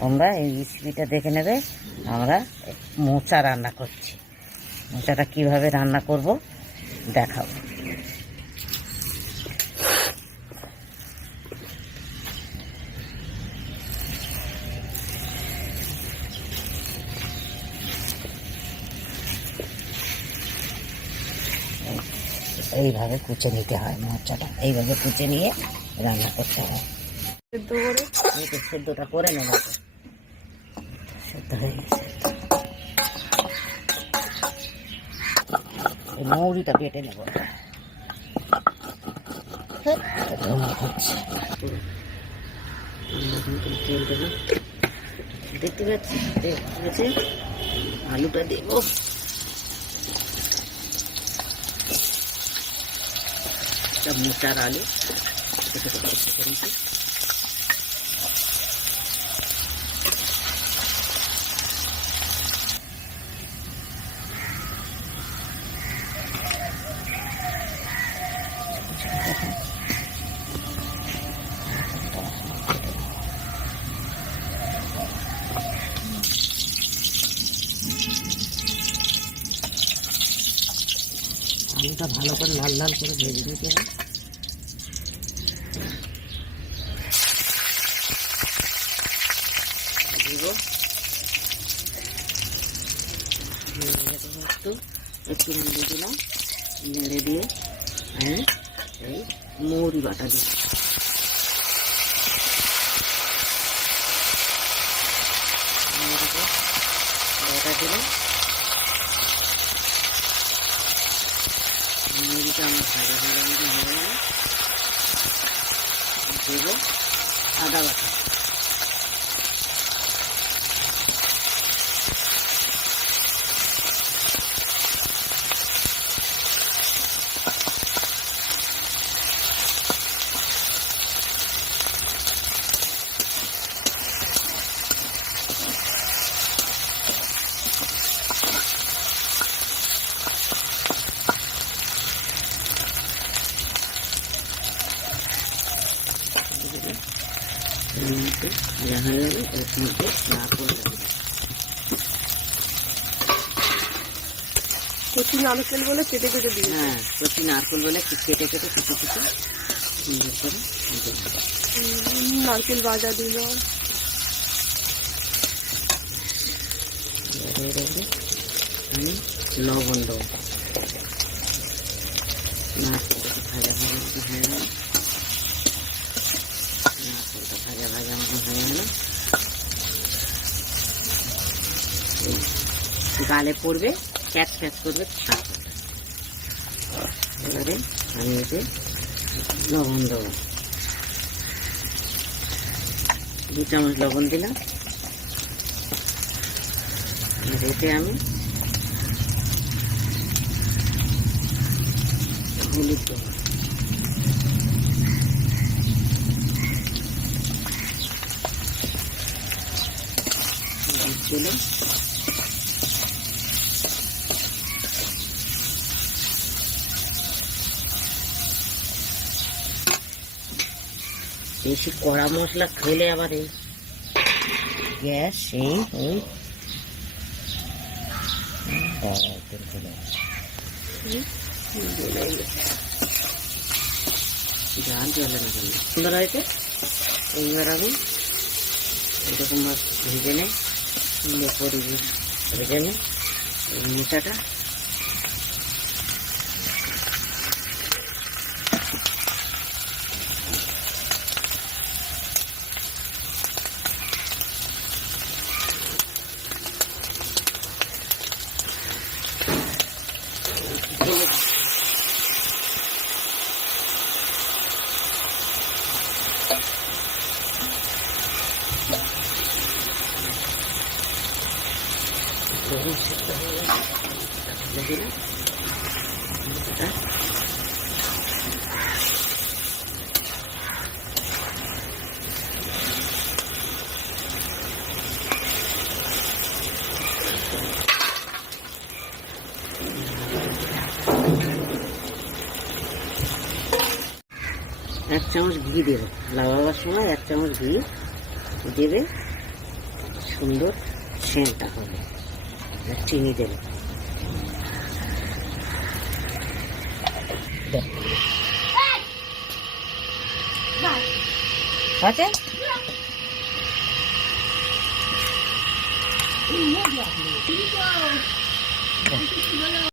তোমরা এই রেসিপিটা দেখে নেবে। আমরা মোচা রান্না করছি। মোচাটা কীভাবে রান্না করব দেখাবো এইভাবে কুচে নিতে হয় মোচাটা। এইভাবে কুচে নিয়ে রান্না করতে হয়। সেদ্ধ করে সেদ্ধটা করে নেব। সেদ্ধ হয়ে গেছে এই মৌরিটা বেটে নেব হচ্ছে তেল দেবো দেখতে পাচ্ছি দেখতে পাচ্ছি আলুটা দেবো একটা মোটার আলু ছোটো ছোটো করে আলুটা ভালো করে লাল লাল করে ভেজে নিতে হবে। একটু। একটু নেড়ে দিলাম। নেড়ে দিয়ে মৌরি বাটা দিই মৌরিটা বাটা দিলাম। মুড়িটা আমার ভাজা ভাজা হয়ে গেল। দেব আদা বাটা এর মধ্যে ভাজা হয়ে গেলে এর মধ্যে নারকোল কচি বলে কেটে কেটে দিই। হ্যাঁ কচি নারকোল বলে কেটে কেটে ছোটো ছোটো সুন্দর করে নারকেল ভাজা দিল। আমি লবণ দেবো। নারকেলটা ভাজা ভাজা হয়ে গেল। ভাজা ভাজা মতো হয়ে গেল। গালে পড়বে ক্যাচ ক্যাচ করবে এবারে আমি এতে লবণ দেবো। দু চামচ লবণ দিলাম। এতে আমি হলুদ দেবো। হলুদ দিলাম বেশি কড়া মশলা খেলে আবার এই গ্যাস এই ওই বাবা, তেল ফেলে। জাল জ্বলে না সুন্দর হয়েছে এইবার আমি এরকম ভাবে ভেজে নে সুন্দর করে ভে- ভেজে এই মোচাটা ঢেলে দিই। গরম সেদ্ধ হয়ে গেছে ঢেলে দিলাম মোচাটা এক চামচ ঘি দেবে। লাগাবার সময় এক চামচ ঘি দেবে। সুন্দর সেন্টটা হবে। আর চিনি দেবে দেখ। আছে